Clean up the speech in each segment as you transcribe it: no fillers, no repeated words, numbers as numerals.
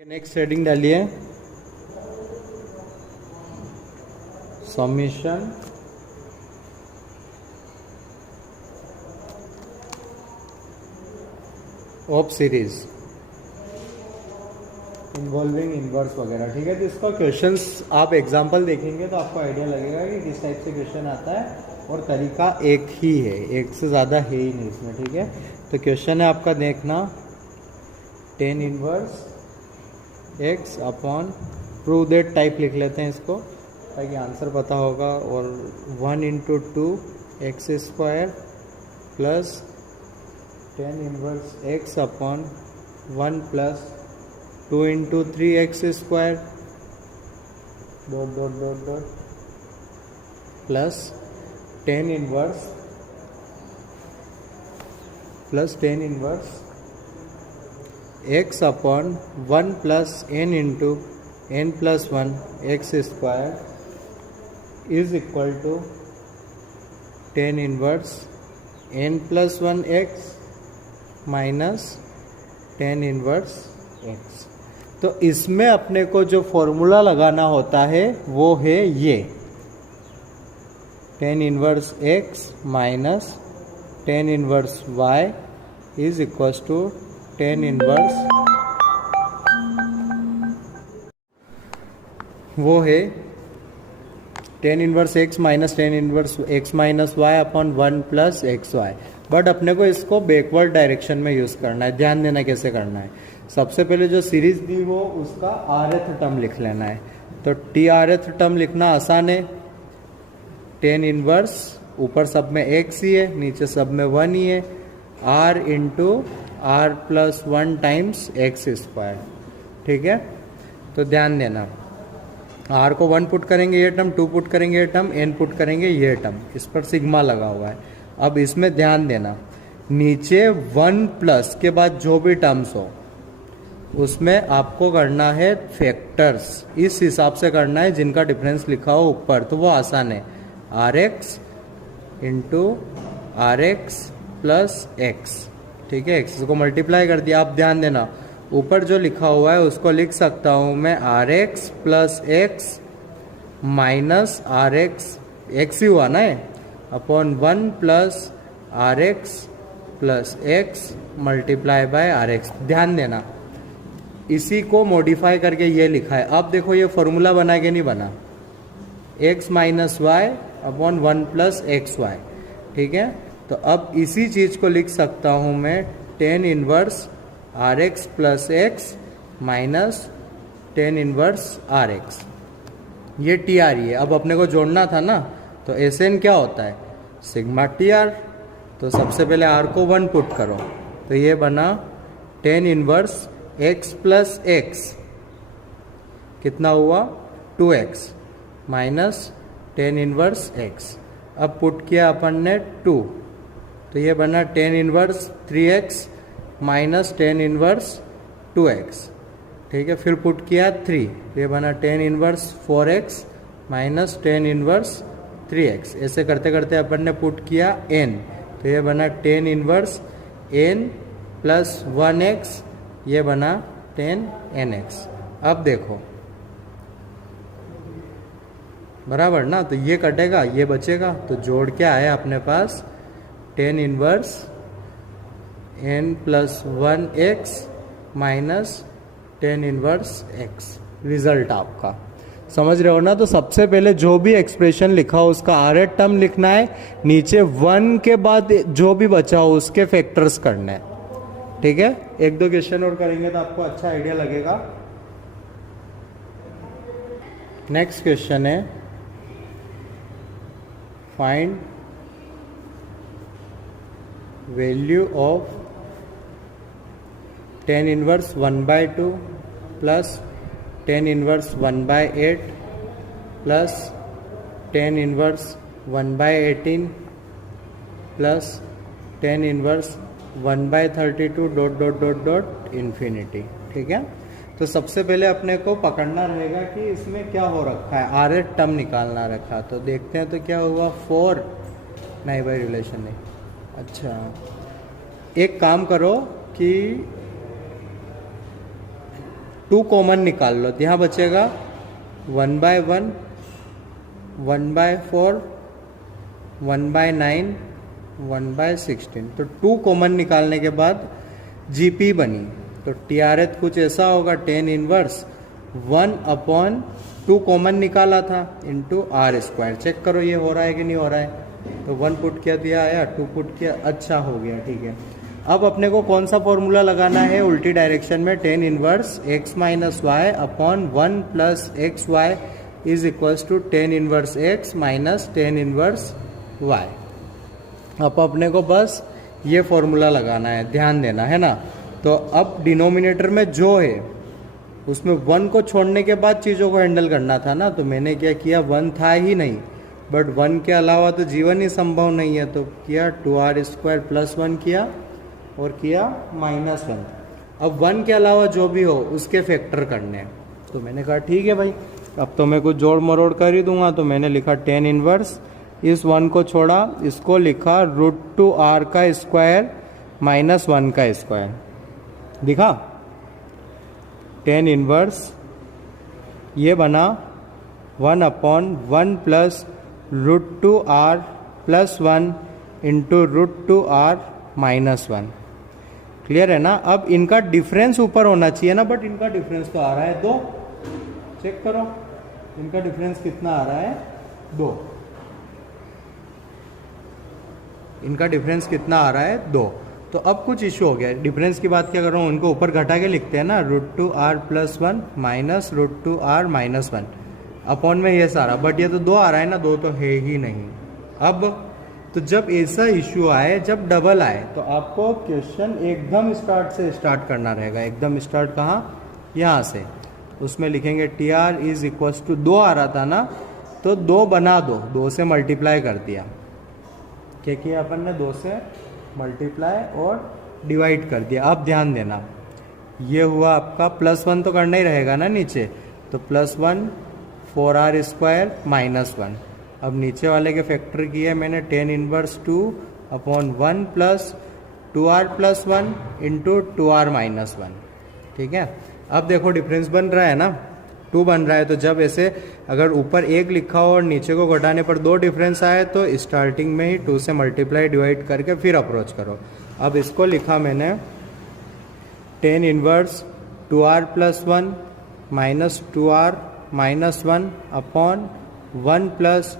Next heading डालिए, summation of series involving inverse वगैरह। ठीक है, तो इसका क्वेश्चंस आप एग्जांपल देखेंगे तो आपको आइडिया लगेगा कि किस टाइप से क्वेश्चन आता है, और तरीका एक ही है, एक से ज़्यादा है ही नहीं इसमें। ठीक है, तो क्वेश्चन है आपका देखना, ten inverse x upon prove that type लिख लेते हैं इसको ताकि आंसर पता होगा, और 1 into 2 x square plus tan inverse x upon 1 plus 2 into 3 x square dot dot dot dot plus tan inverse x upon 1 plus n into n plus 1 x square is equal to tan inverse n plus 1 x minus tan inverse x. तो इसमें अपने को जो formula लगाना होता है वो है ये, tan inverse x minus tan inverse y is equal to tan inverse, वो है tan inverse x minus tan inverse x minus y upon 1 plus x y. But अपने को इसको बैकवर्ड डायरेक्शन में यूज करना है। ध्यान देना कैसे करना है। सबसे पहले जो सीरीज दी वो उसका आरएथ टर्म लिख लेना है। तो टी आरएथ टर्म लिखना आसान है, टेन इनवर्स ऊपर सब में एक्स ही है, नीचे सब में 1 ही है, r into r plus 1 times x square. ठीक है, तो ध्यान देना, आर को 1 पुट करेंगे ये टर्म, 2 पुट करेंगे ये टर्म, एन पुट करेंगे ये टर्म, इस पर सिग्मा लगा हुआ है। अब इसमें ध्यान देना, नीचे 1 प्लस के बाद जो भी टर्म्स हो उसमें आपको करना है फैक्टर्स, इस हिसाब से करना है जिनका डिफरेंस लिखा हो ऊपर, तो वो आसान है, r x into r x plus x. ठीक है, एक्स को मल्टीप्लाई कर दिया। आप ध्यान देना, ऊपर जो लिखा हुआ है उसको लिख सकता हूं मैं R x plus x minus R X, X ही हुआ ना, upon 1 plus R x plus X multiply by R X. ध्यान देना, इसी को मॉडिफाई करके ये लिखा है। अब देखो ये फॉर्मूला बना के नहीं बना, x minus y upon 1 plus x y. ठीक है, तो अब इसी चीज को लिख सकता हूं मैं tan inverse r x plus x minus tan inverse r x. ये टी आर ही है। अब अपने को जोड़ना था ना, तो एस एन क्या होता है, सिग्मा टी आर। तो सबसे पहले आर को 1 पुट करो, तो ये बना ten inverse x plus x, कितना हुआ 2x minus tan inverse x. अब पुट किया अपन ने 2, तो ये बना tan inverse 3x minus tan inverse 2x। ठीक है, फिर पुट किया 3, ये बना tan inverse 4x minus tan inverse 3x। ऐसे करते करते अपन ने पुट किया n, तो ये बना ten inverse n plus 1x, ये बना टेन nx। अब देखो बराबर ना, तो ये कटेगा ये बचेगा, तो जोड़ के आया अपने पास tan inverse n plus 1x minus tan inverse x। Result आपका समझ रहे हो ना। तो सबसे पहले जो भी एक्सप्रेशन लिखा हो उसका आरएथ टर्म लिखना है, नीचे 1 के बाद जो भी बचा हो उसके फैक्टर्स करने हैं। ठीक है, एक दो क्वेश्चन और करेंगे तो आपको अच्छा आइडिया लगेगा। नेक्स्ट क्वेश्चन है, find value of tan inverse 1/2 plus tan inverse 1/8 plus tan inverse 1/18 plus tan inverse 1/32 dot dot dot dot infinity. ठीक है, तो सबसे पहले अपने को पकड़ना रहेगा कि इसमें क्या हो रखा है, आरएथ टर्म निकालना रखा। तो देखते हैं, तो क्या हुआ 4, नहीं भाई रिलेशन नहीं। अच्छा, एक काम करो कि 2 कॉमन निकाल लो तो यहाँ बचेगा 1/1, 1/4, 1/9, 1/16। तो 2 कॉमन निकालने के बाद जीपी बनी। तो टीआरएच कुछ ऐसा होगा, tan इनवर्स 1/2 कॉमन निकाला था इंटू r²। चेक करो ये हो रहा है कि नहीं हो रहा है। तो 1 पुट किया दिया आया, 2 पुट किया, अच्छा हो गया, ठीक है। अब अपने को कौन सा फॉर्मूला लगाना है उल्टी डायरेक्शन में, tan inverse x minus y upon 1 plus x y is equals to tan inverse x minus tan inverse y। अब अपने को बस ये फॉर्मूला लगाना है, ध्यान देना है ना। तो अब डिनोमिनेटर में जो है उसमें 1 को छोड़ने के बाद चीज़ों को हैंडल करना था ना। तो मैंने क्या किया, 1 था ही नहीं, बट 1 के अलावा तो जीवन ही संभव नहीं है। तो किया 2r² प्लस 1 किया और किया -1। अब 1 के अलावा जो भी हो उसके फैक्टर करने हैं। तो मैंने कहा ठीक है भाई, अब तो मैं कुछ जोड़ मरोड़ कर ही दूंगा। तो मैंने लिखा tan इनवर्स, इस 1 को छोड़ा, इसको लिखा √2r का स्क्वायर माइनस 1 का स्क्वायर। दिखा tan इनवर्स ये बना 1/1 plus √2r plus 1 into √2r minus 1। Clear है ना। अब इनका डिफरेंस ऊपर होना चाहिए ना, बट इनका डिफरेंस तो आ रहा है 2। चेक करो इनका डिफरेंस कितना आ रहा है, 2। इनका डिफरेंस कितना आ रहा है, 2। तो अब कुछ इशू हो गया। डिफरेंस की बात क्या कर रहा हूँ, उनको ऊपर घटा के लिखते हैं ना, √2r plus 1 minus √2r minus 1 upon में ये सारा, बट ये तो 2 आ रहा है ना, 2 तो है ही नहीं। अब तो जब ऐसा इशू आए, जब डबल आए, तो आपको क्वेश्चन एकदम स्टार्ट से स्टार्ट करना रहेगा। एकदम स्टार्ट कहाँ, यहाँ से। उसमें लिखेंगे TR इज इक्वल्स टू 2 आ रहा था ना, तो 2 बना दो, 2 से मल्टीप्लाई कर दिया। क्या किया अपन ने, 2 से मल्टीप्लाई और डिवाइड कर दिया। अब ध्यान देना, ये हुआ आपका +1 तो करना ही रहेगा ना नीचे। तो +1 4r² माइनस 1। अब नीचे वाले के फैक्टर किए मैंने, tan inverse 2/1 plus 2r plus 1 into 2r minus 1। ठीक है। अब देखो डिफरेंस बन रहा है ना, 2 बन रहा है। तो जब ऐसे अगर ऊपर 1 लिखा हो और नीचे को घटाने पर 2 डिफरेंस आए, तो स्टार्टिंग में ही 2 से मल्टीप्लाई डिवाइड करके फिर अप्रोच करो। अब इसको लिखा मैंने tan inverse 2r plus 1 minus 2r minus 1 upon 1 plus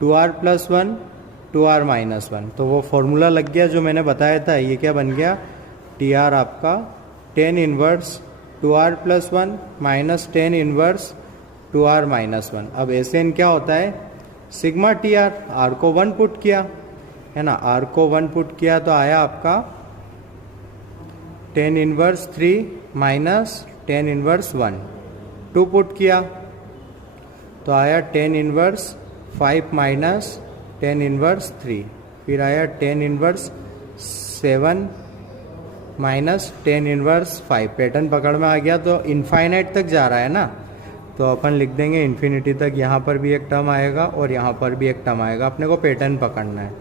2r plus 1 2r minus 1। तो वो फॉर्मूला लग गया जो मैंने बताया था। ये क्या बन गया, TR आपका tan inverse 2r plus 1 minus tan inverse 2r minus 1। अब ऐसे इन क्या होता है, सिग्मा TR, R को 1 पुट किया है ना, R को 1 पुट किया तो आया आपका tan inverse 3 minus tan inverse 1। 2 put किया तो आया tan inverse 5 minus tan inverse 3। फिर आया tan inverse 7 minus tan inverse 5। Pattern पकड़ में आ गया। तो इनफाइनाइट तक जा रहा है ना, तो अपन लिख देंगे इन्फिनिटी तक। यहाँ पर भी एक टर्म आएगा और यहाँ पर भी एक टर्म आएगा। अपने को पैटर्न पकड़ना है,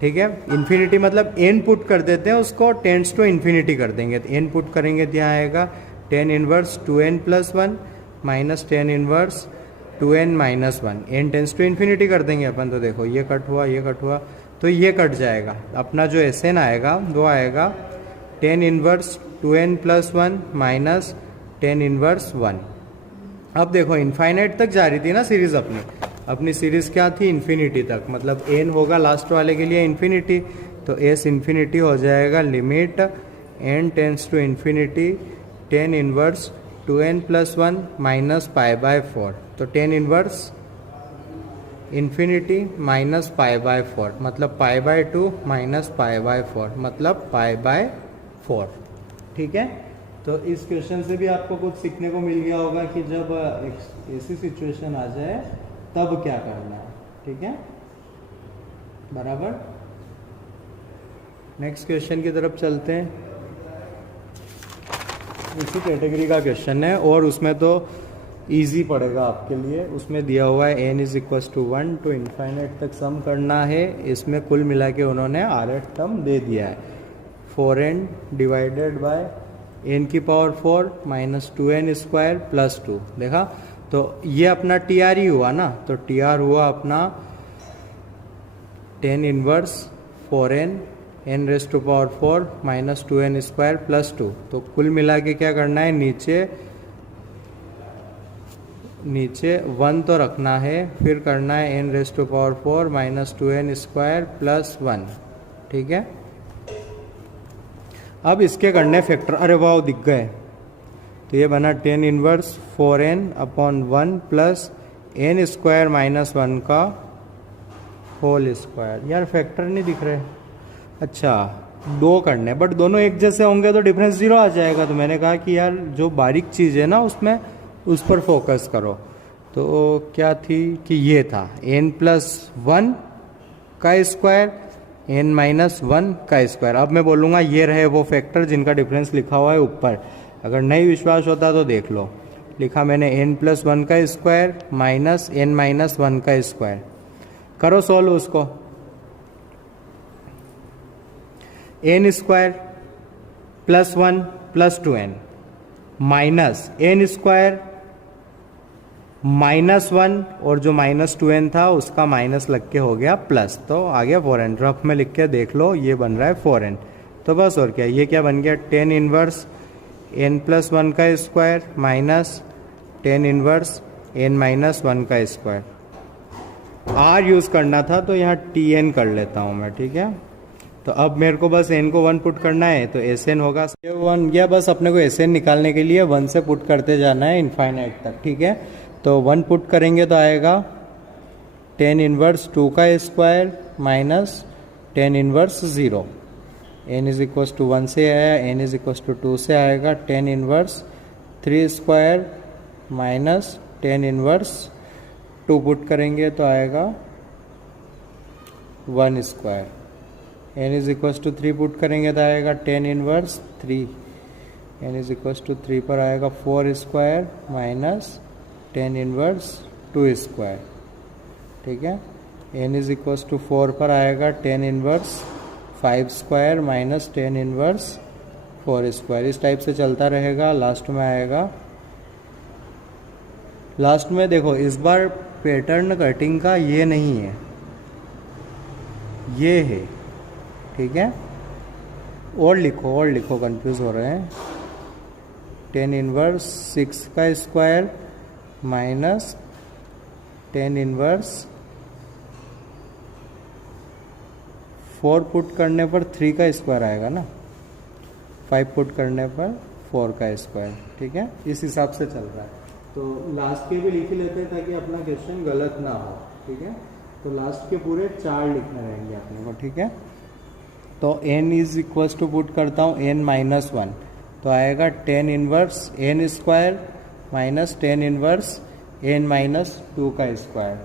ठीक है। इन्फिनिटी मतलब n पुट कर देते हैं, उसको टेंड्स टू इन्फिनिटी कर देंगे। तो n पुट करेंगे तो यहाँ आएगा tan inverse 2n plus 1 minus tan inverse 2n minus 1। n tends to infinity कर देंगे अपन। तो देखो ये कट हुआ, ये कट हुआ, तो ये कट जाएगा। अपना जो Sn आएगा वो आएगा tan inverse 2n plus 1 minus tan inverse 1। अब देखो इनफाइनाइट तक जा रही थी ना सीरीज अपनी सीरीज क्या थी, इन्फिनिटी तक। मतलब n होगा लास्ट वाले के लिए इन्फिनिटी, तो s इन्फिनिटी हो जाएगा limit n tends to infinity tan inverse 2n plus 1 minus π/4। तो tan इनवर्स इन्फिनिटी माइनस π/4 मतलब π/2 माइनस π/4 मतलब π/4। ठीक है। तो इस क्वेश्चन से भी आपको कुछ सीखने को मिल गया होगा कि जब ऐसी सिचुएशन आ जाए तब क्या करना है। ठीक है, बराबर। नेक्स्ट क्वेश्चन की तरफ चलते हैं। इसी कैटेगरी का क्वेश्चन है और उसमें तो इजी पड़ेगा आपके लिए। उसमें दिया हुआ है n is equal to 1 to infinite तक सम करना है। इसमें कुल मिला के उन्होंने r8 टर्म दे दिया है। 4n डिवाइडेड बाय n की power 4 minus 2n square plus 2। देखा, तो ये अपना टी आर ही हुआ ना, तो टी आर हुआ अपना tan inverse 4n n raise to power 4 minus 2n square plus 2। तो कुल मिला के क्या करना है, नीचे 1 तो रखना है, फिर करना है n raise to power 4 minus 2n square plus 1। ठीक है, अब इसके करने फैक्टर, अरे वाह दिख गए। तो ये बना ten inverse 4n upon 1 plus n square minus 1 का होल स्क्वायर। यार फैक्टर नहीं दिख रहे, अच्छा दो करने, बट दोनों एक जैसे होंगे तो डिफरेंस 0 आ जाएगा। तो मैंने कहा कि यार जो बारीक चीज़ है ना उसमें, उस पर फोकस करो। तो क्या थी कि ये था n प्लस 1 का स्क्वायर n माइनस 1 का स्क्वायर। अब मैं बोलूँगा ये रहे वो फैक्टर जिनका डिफरेंस लिखा हुआ है ऊपर। अगर नहीं विश्वास होता तो देख लो, लिखा मैंने n प्लस 1 का स्क्वायर माइनस n माइनस 1 का स्क्वायर। करो सॉल्व उसको। n square plus 1 plus 2n minus n square minus 1 और जो माइनस 2n था उसका माइनस लग के हो गया प्लस, तो आ गया 4n। रफ में लिख के देख लो, ये बन रहा है 4n। तो बस और क्या, ये क्या बन गया, टेन इनवर्स n प्लस 1 का square minus tan inverse n minus 1 का स्क्वायर। r यूज़ करना था तो यहाँ tn कर लेता हूँ मैं। ठीक है, तो अब मेरे को बस n को 1 पुट करना है, तो Sn होगा 1, या बस अपने को Sn निकालने के लिए 1 से पुट करते जाना है इनफाइनाइट तक। ठीक है, तो 1 पुट करेंगे तो आएगा टेन इनवर्स 2 का square minus tan inverse 0। n is equal to 1 से आया, n इज इक्वल टू 2 से आएगा tan inverse 3 square minus tan inverse 2 put करेंगे तो आएगा 1 square. n is equal to 3 put करेंगे तो आएगा tan inverse 3। n is equal to 3 पर आएगा 4 square minus tan inverse 2 square. ठीक है, n इज इक्वल टू 4 पर आएगा tan inverse 5 square minus tan inverse 4 square. इस टाइप से चलता रहेगा, लास्ट में आएगा। लास्ट में देखो इस बार पैटर्न कटिंग का ये नहीं है, ये है। ठीक है, और लिखो कंफ्यूज हो रहे हैं। टेन इनवर्स 6 का square minus tan inverse 4 put करने पर 3 का स्क्वायर आएगा ना, 5 पुट करने पर 4 का स्क्वायर। ठीक है, इस हिसाब से चल रहा है। तो लास्ट के भी लिख ही लेते हैं ताकि अपना क्वेश्चन गलत ना हो। ठीक है, तो लास्ट के पूरे 4 लिखने रहेंगे अपने को। ठीक है, तो n is equal to put करता हूँ n माइनस 1, तो आएगा tan inverse n square minus tan inverse n minus 2 का स्क्वायर।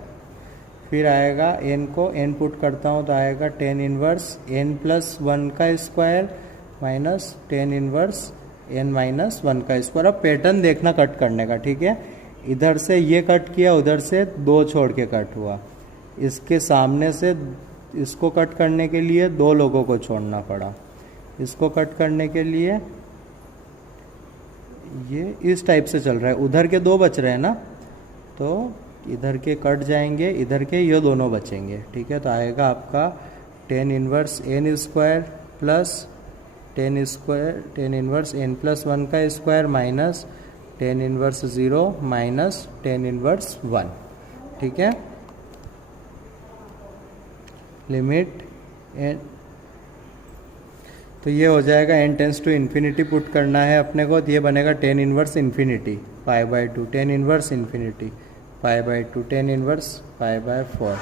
फिर आएगा n को n पुट करता हूँ तो आएगा टेन इनवर्स n प्लस 1 का square minus tan inverse n minus 1 का स्क्वायर। अब पैटर्न देखना कट करने का। ठीक है, इधर से ये कट किया, उधर से 2 छोड़ के कट हुआ, इसके सामने से इसको कट करने के लिए 2 लोगों को छोड़ना पड़ा, इसको कट करने के लिए ये इस टाइप से चल रहा है। उधर के 2 बच रहे हैं ना, तो इधर के कट जाएंगे, इधर के ये दोनों बचेंगे। ठीक है, तो आएगा आपका ten inverse n square plus tan inverse n plus 1 का square minus tan inverse 0 minus tan inverse 1। ठीक है, लिमिट n, तो ये हो जाएगा n tends to infinity put करना है अपने को, तो ये बनेगा tan inverse infinity pi by 2, tan inverse infinity pi by 2, tan inverse pi by 4।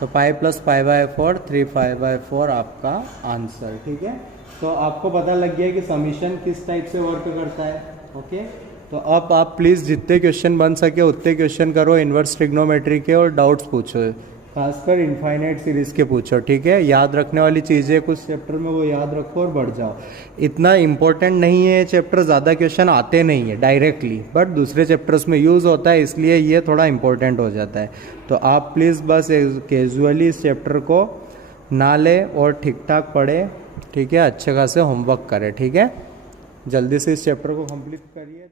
तो pi plus pi by 4, 3 pi by 4 आपका आंसर। ठीक है, तो आपको पता लग गया कि समीशन किस टाइप से वर्क करता है। ओके, तो अब आप प्लीज़ जितने क्वेश्चन बन सके उतने क्वेश्चन करो इन्वर्स ट्रिग्नोमेट्री के, और डाउट्स पूछो, खासकर इनफाइनाइट सीरीज के पूछो। ठीक है, याद रखने वाली चीज़ें कुछ चैप्टर में वो याद रखो और बढ़ जाओ। इतना इम्पोर्टेंट नहीं है चैप्टर, ज़्यादा क्वेश्चन आते नहीं है डायरेक्टली, बट दूसरे चैप्टर्स में यूज़ होता है, इसलिए ये थोड़ा इम्पोर्टेंट हो जाता है। तो आप प्लीज़ बस कैजुअली इस चैप्टर को ना ले और ठीक ठाक पढ़े। ठीक है, अच्छे खासे होमवर्क करें। ठीक है, जल्दी से इस चैप्टर को कंप्लीट करिए।